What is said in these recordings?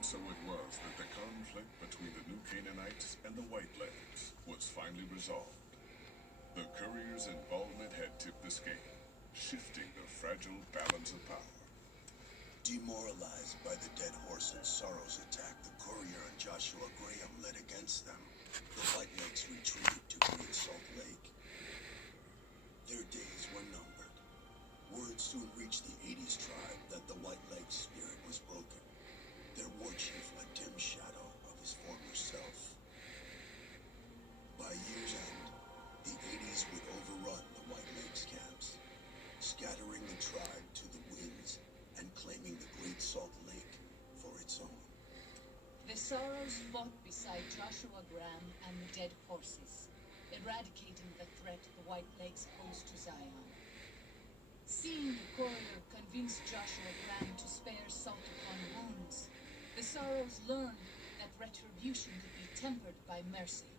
So it was that the conflict between the New Canaanites and the Whitelegs was finally resolved. The courier's involvement had tipped the scale, shifting the fragile balance of power. Demoralized by the dead horse and Sorrow's attack the courier and Joshua Graham led against them, the Whitelegs retreated to Great Salt Lake. Their days were numbered. Word soon reached the 80s tribe that the Whitelegs' spirit was broken. Their war chief a dim shadow of his former self. By year's end, the 80s would overrun the Whitelegs camps, scattering the tribe to the winds and claiming the Great Salt Lake for its own. The Sorrows fought beside Joshua Graham and the dead horses, eradicating the threat the Whitelegs posed to Zion. Seeing the courier convince Joshua Graham to spare salt upon wounds, the Sorrows learned that retribution could be tempered by mercy.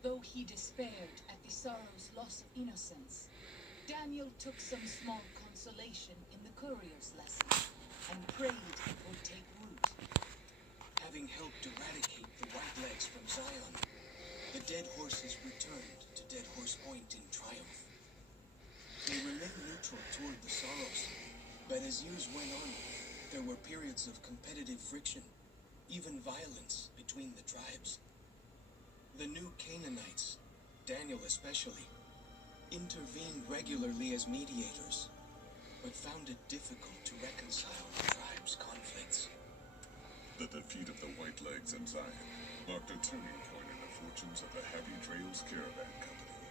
Though he despaired at the Sorrows' loss of innocence, Daniel took some small consolation in the courier's lesson and prayed it would take root. Having helped eradicate the Whitelegs from Zion, the dead horses returned to Dead Horse Point in triumph. They remained neutral toward the Sorrows, but as years went on, there were periods of competitive friction, even violence between the tribes. The New Canaanites, Daniel especially, intervened regularly as mediators, but found it difficult to reconcile the tribe's conflicts. The defeat of the Whitelegs in Zion marked a turning point in the fortunes of the Happy Trails Caravan Company.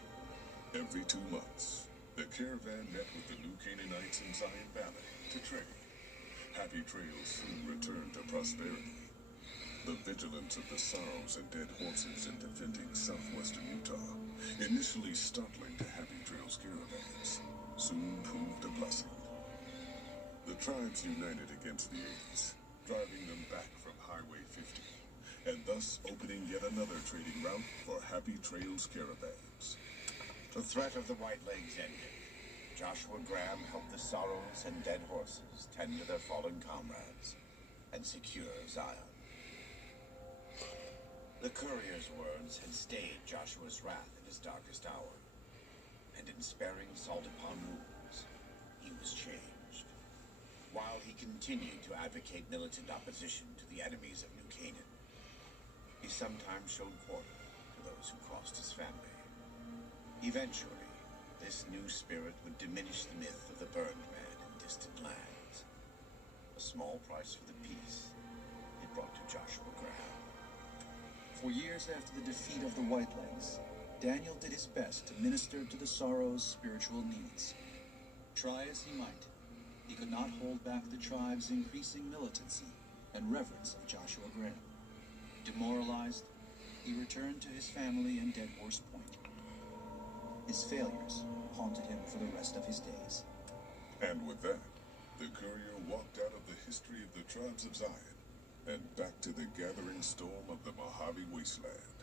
Every 2 months, the caravan met with the New Canaanites in Zion Valley to trade. Happy Trails soon returned to prosperity. The vigilance of the Sorrows and dead horses in defending southwestern Utah, initially startling to Happy Trails caravans, soon proved a blessing. The tribes united against the 80s, driving them back from Highway 50, and thus opening yet another trading route for Happy Trails caravans. The threat of the Whitelegs ended. Joshua Graham helped the Sorrows and dead horses tend to their fallen comrades and secure Zion. The courier's words had stayed Joshua's wrath in his darkest hour, and in sparing salt upon wounds, he was changed. While he continued to advocate militant opposition to the enemies of New Canaan, he sometimes showed quarter to those who crossed his family. Eventually, this new spirit would diminish the myth of the burned man in distant lands. A small price for the peace it brought to Joshua Graham. For years after the defeat of the Whitelegs, Daniel did his best to minister to the Sorrows' spiritual needs. Try as he might, he could not hold back the tribe's increasing militancy and reverence of Joshua Graham. Demoralized, he returned to his family in Dead Horse Point. His failures haunted him for the rest of his days. And with that, the courier walked out of the history of the tribes of Zion and back to the gathering storm of the Mojave Wasteland.